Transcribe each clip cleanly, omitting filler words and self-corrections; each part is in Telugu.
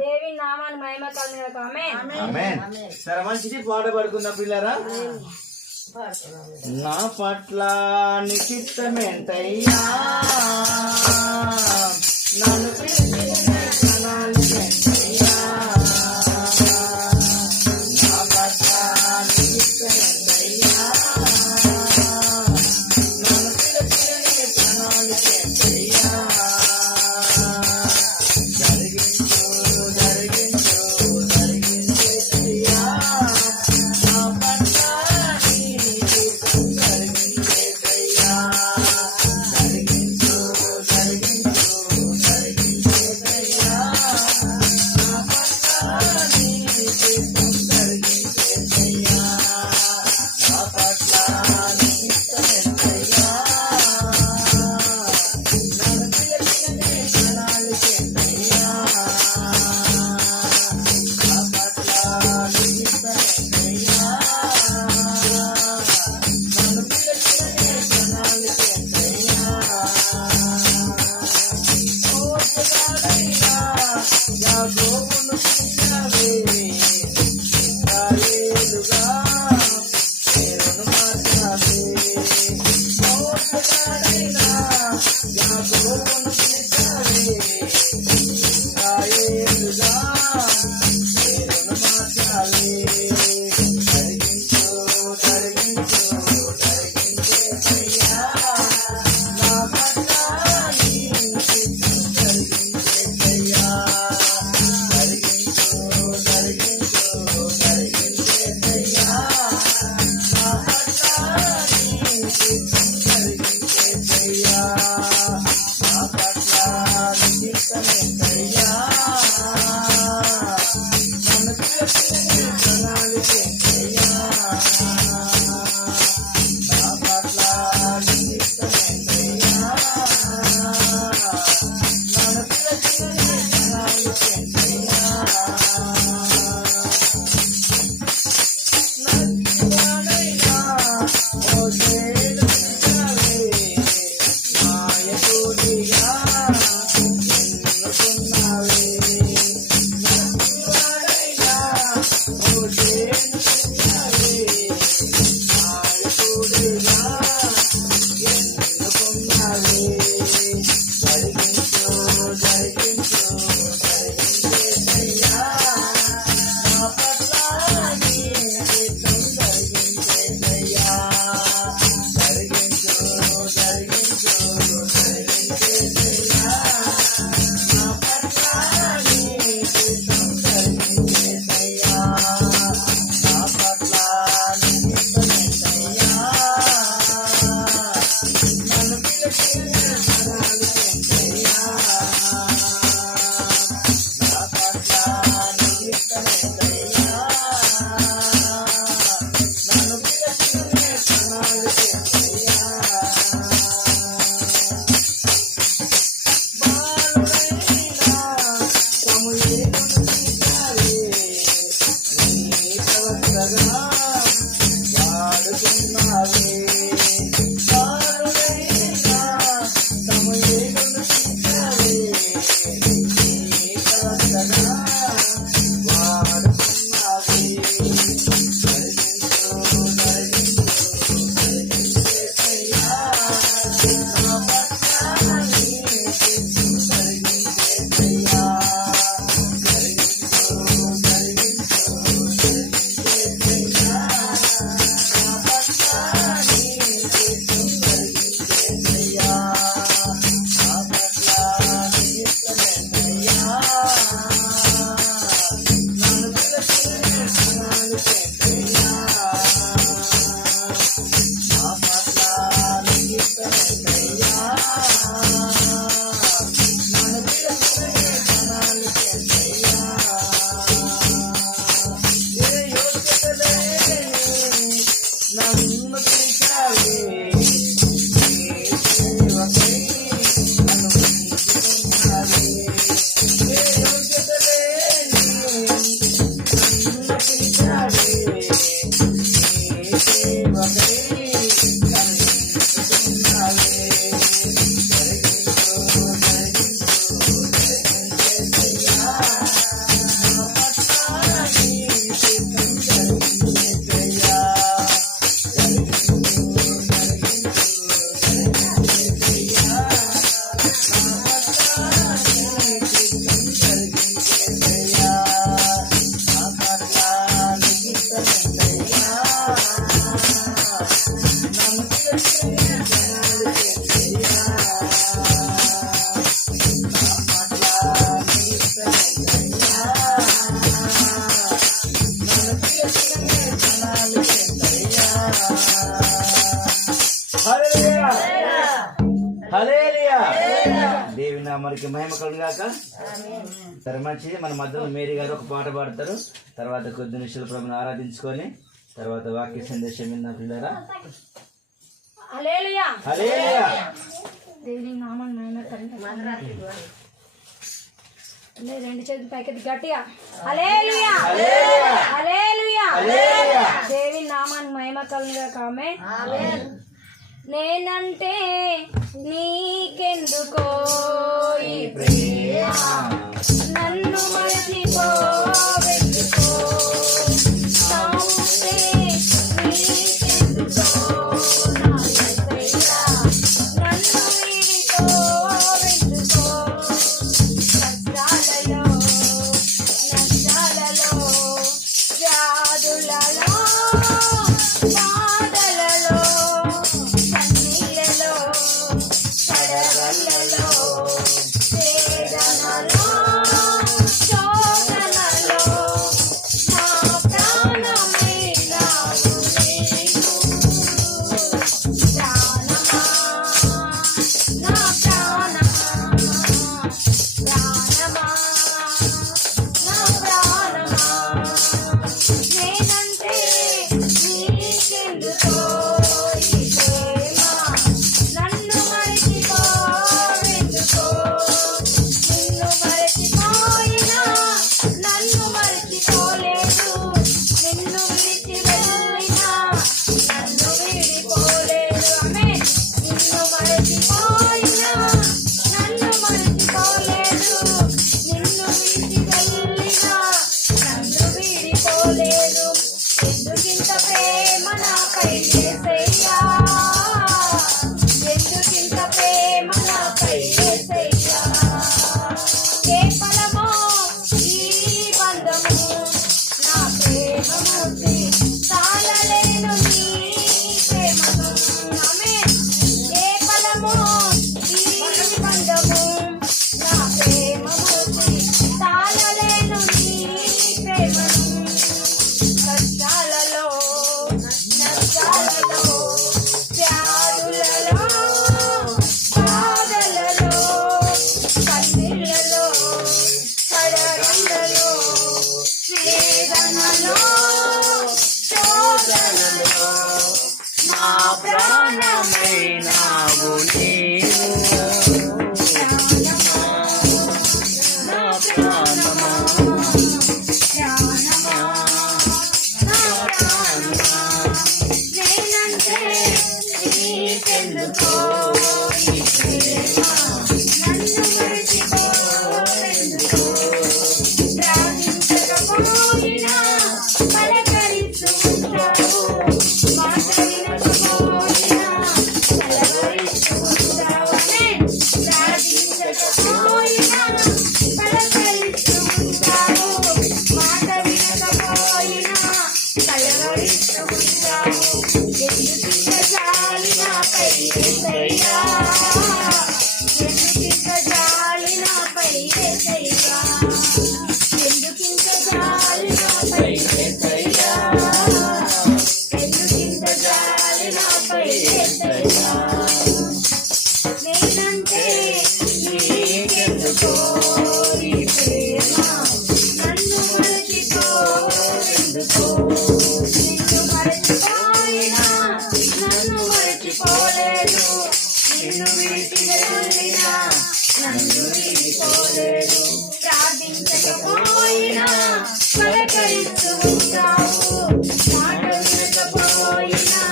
దేవి నామాన్ని మహిమ కలుగును. ఆమేన్ ఆమేన్. సరే మంచిది పాట పాడుకుందాం పిల్లరా. నా పట్ల నిశ్చితమేంటయ్యా నన్ను నామానికి మహిమ కలుగును గాక. సరే మంచిది. మన మధ్యలో మేరీ గారు ఒక పాట పాడతారు. తర్వాత కొద్ది నిమిషాలు ప్రభుని ఆరాధించుకొని తర్వాత వాక్య సందేశం విన్న పిల్లరా. హల్లెలూయా హల్లెలూయా. దేవుని నామాన్ని మహిమ కలుగును. రెండు చేతులు పైకెత్తి గట్టిగా హల్లెలూయా హల్లెలూయా హల్లెలూయా. దేవుని నామాన్ని మహిమ కలుగును గాక. ఆమేన్. నేనంటే నీకెందుకో ఈ ప్రేమ, నన్ను మరచిపోవెందుకో, నా ఉంటే నీకెందుకో నా యేసయ్యా, నన్ను వీడిపోవెందుకో. కష్టాలలో నష్టాలలో వ్యాధులలో బాధలలో కన్నీళ్ళలో కడగళ్ళలో వేదనలో శోధనలో నా ప్రాణమైన నీవు. ప్రాణమా నా ప్రాణమా, ప్రాణమా నా ప్రాణమా, నేనంటే నీకెందుకో ఈ ప్రేమ, నన్ను మరచిపోవెందుకో. నిన్ను మరచిపోయినా నన్ను మరచిపోలేదు, నిన్ను విడిచి వెళ్ళినా నన్ను విడిపోలేదు. ఆమేన్. నిన్ను మరచిపోయినా నన్ను మరచిపోలేదు, నిన్ను విడిచి వెళ్ళినా నన్ను విడిపోలేదు. ఎందుకింత ప్రేమ నాపై యేసయ్యా, ఎందుకింత ప్రేమ నాపై యేసయ్యా. ఏ ఫలమో ఈ బంధము, నా ప్రేమమూర్తి తాళలేను నీ ప్రేమను. ఆమేన్. ఏ ఫలమో ఈ బంధము, నా ప్రేమమూర్తి తాళలేను నీ ప్రేమను. కష్టాలలో నష్టాలలో వ్యాధులలో బాధలలో కన్నీళ్ళలో కడగళ్ళలో వేదనలో శోధనలో నా ప్రాణమైనావు నీవు. ప్రాణమా నా ప్రాణమా, ప్రాణమా నా ప్రాణమా, నేనంటే నీకెందుకో ఈ ప్రేమ, నన్ను మరచిపోవెందుకో. ప్రార్థించకపోయినా పలకరిస్తూ ఉంటావు, మాట వినకపోయినా కలవరిస్తూ ఉంటావు. ఆమేన్. ప్రార్థించకపోయినా పలకరిస్తూ ఉంటావు, మాట వినకపోయినా కలవరిస్తూ ఉంటావు. ఎందుకింత జాలి నాపై యేసయ్యా, ఎందుకింత జాలి నాపై యేసయ్యా, ఎందుకింత జాలి నాపై యేసయ్యా, ఎందుకింత జాలి నాపై యేసయ్యా. నేనంటే నీకెందుకో ఈ ప్రేమ, నన్ను మరచిపోవెందుకో. నిన్ను మరచిపోయినా నన్ను మరచిపోలేదు, నిన్ను విడిచి వెళ్ళినా నన్ను విడిపోలేదు. ప్రార్థించకపోయినా పలకరిస్తూ ఉంటావు, మాట వినకపోయినా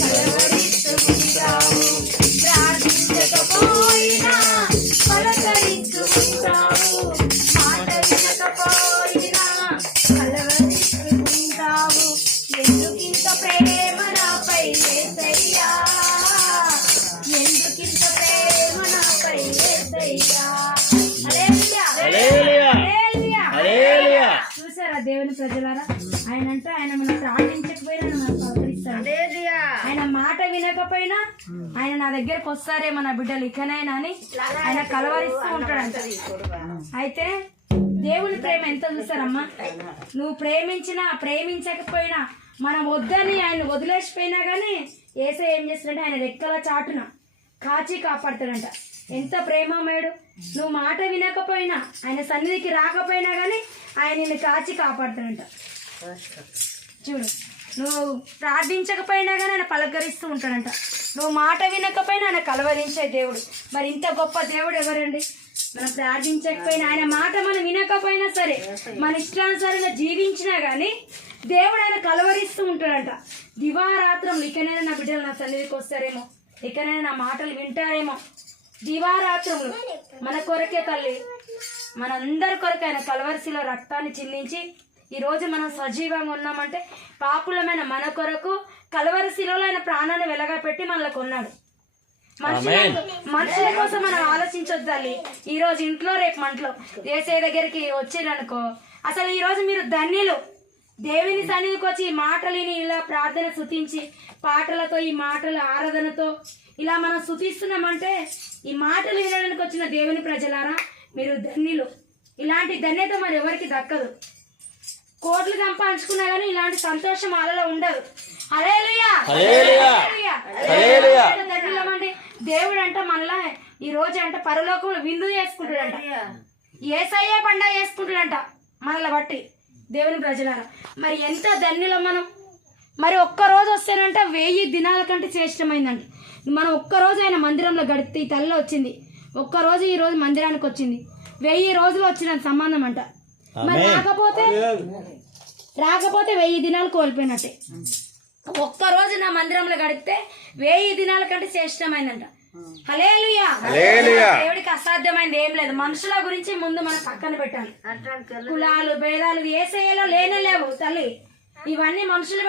కలవరిస్తూ ఉంటావు. ప్రార్థించకపోయినా పలకరిస్తూ ఉంటావు, మాట వినకపోయినా కలవరిస్తూ ఉంటావు. ఎందుకింత ప్రేమ నాపై యేసయ్యా, ఎందుకింత ప్రేమ నాపై యేసయ్యా. హల్లెలూయా హల్లెలూయా. హల్లెలూయా హల్లెలూయా. చూసారా దేవుని ప్రజలారా, ఆయన అంటే ఆయన మనం ప్రార్థించకపోయినా మనం పలకరిస్తాడు. ఆయన మాట వినకపోయినా ఆయన నా దగ్గరకు వస్తారేమో నా బిడ్డలు ఇకనైనా అని ఆయన కలవరిస్తూ ఉంటాడంట. అయితే దేవుని ప్రేమ ఎంత చూస్తారమ్మా, నువ్వు ప్రేమించినా ప్రేమించకపోయినా మనం వద్దని ఆయన వదిలేసిపోయినా కానీ యేసయ్య ఏం చేస్తాడంటే ఆయన రెక్కల చాటున కాచి కాపాడుతాడంట. ఎంత ప్రేమమయుడు. నువ్వు మాట వినకపోయినా, ఆయన సన్నిధికి రాకపోయినా కానీ ఆయన నిన్ను కాచి కాపాడుతాడంట. చూడు, నువ్వు ప్రార్థించకపోయినా కానీ ఆయన పలకరిస్తూ ఉంటాడంట. నువ్వు మాట వినకపోయినా ఆయన కలవరించే దేవుడు. మరి ఇంత గొప్ప దేవుడు ఎవరండి? మనం ప్రార్థించకపోయినా, ఆయన మాట మనం వినకపోయినా సరే, మన ఇష్టానుసారంగా జీవించినా కానీ దేవుడు ఆయన కలవరిస్తూ ఉంటాడంట. దివారాత్రం ఇకనైనా నా బిడ్డలు నా సన్నిధికి వస్తారేమో, ఇకనైనా నా మాటలు వింటారేమో. దివారాత్రములు మన కొరకే తల్లి, మనందరి కొరకు ఆయన కలవరిశిలో రక్తాన్ని చిందించి ఈరోజు మనం సజీవంగా ఉన్నామంటే పాపులమైన మన కొరకు కలవరిశిలో ఆయన ప్రాణాన్ని వెలగా పెట్టి మనల్ని కొన్నాడు. మనుషుల కోసం మనం ఆలోచించొద్దు తల్లి. ఈ రోజు ఇంట్లో రేపు మంటలో యేసయ్య దగ్గరికి వచ్చిరనుకో, అసలు ఈ రోజు మీరు ధన్యులు. దేవుని సన్నిధికి వచ్చి ఈ మాటలని ఇలా ప్రార్థన స్తుతించి పాటలతో, ఈ మాటల ఆరాధనతో ఇలా మనం స్తుతిస్తున్నామంటే ఈ మాటలు వినడానికి వచ్చిన దేవుని ప్రజలారా మీరు ధన్యులు. ఇలాంటి ధన్యత మరి ఎవరికి దక్కదు. కోట్లు సంపాదించుకున్నా కానీ ఇలాంటి సంతోషం వాళ్ళలో ఉండదు. హల్లెలూయా, హల్లెలూయా. ధన్యులమండి. దేవుడు అంట మనలా ఈ రోజు అంట పరలోకంలో విందు చేసుకుంటాడంట, యేసయ్య పండగ చేసుకుంటాడంట మనల్ని బట్టి. దేవుని ప్రజలారా మరి ఎంత ధన్యులం మనం. మరి ఒక్కరోజు వస్తేనంట 1000 దినాల కంటే శ్రేష్టమైందండి. మనం ఒక్కరోజు ఆయన మందిరంలో గడిపితే ఈ తల్లి వచ్చింది, ఒక్కరోజు ఈ రోజు మందిరానికి వచ్చింది, 1000 రోజులు వచ్చిన సంబంధం అంట. మరి రాకపోతే 1000 దినాలు కోల్పోయినట్టే. ఒక్కరోజు నా మందిరంలో గడిపితే 1000 దినాల కంటే శ్రేష్టమైందంట. హల్లెలూయా. దేవుడికి అసాధ్యమైంది ఏం లేదు. మనుషుల గురించి ముందు మనం పక్కన పెట్టాలి. కులాలు భేదాలు యేసయ్యలో లేనే లేవు తల్లి. ఇవన్నీ మనుషులు